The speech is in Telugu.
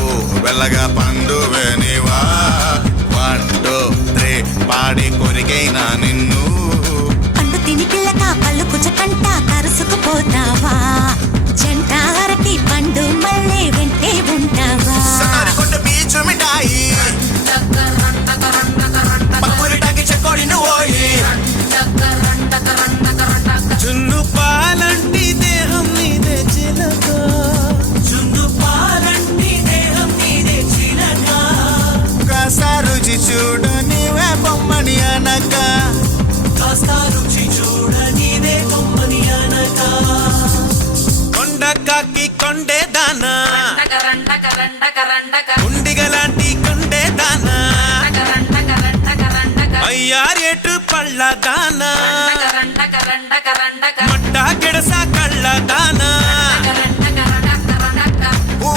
ఓ వెళ్ళగా పండువే నీవా 1 2 3 పాడి కొరికైనా నిన్ను పండు తిని పిల్లగా పళ్ళు కుచకంట కరుసుకుపోతావా జంట అరటి పండు మళ్ళీ వెంటే ఉంటావా సన్నారికొండ బీచు మిఠాయి పక్కురిటాకి చెక్కోడి నువ్వోయి జున్ను పాలంటి దేహం నీదే చిలక జున్ను పాలంటి దేహం నీదే చిలక కాస్త రుచి చూడ నీవే బొమ్మని అనక కాస్త రుచి చూడ నీదే బొమ్మని అనక కొండ కాకి కొండే దానా ఉండిగలాంటి కొండే దానా అయ్యారేటు పళ్ళ దానా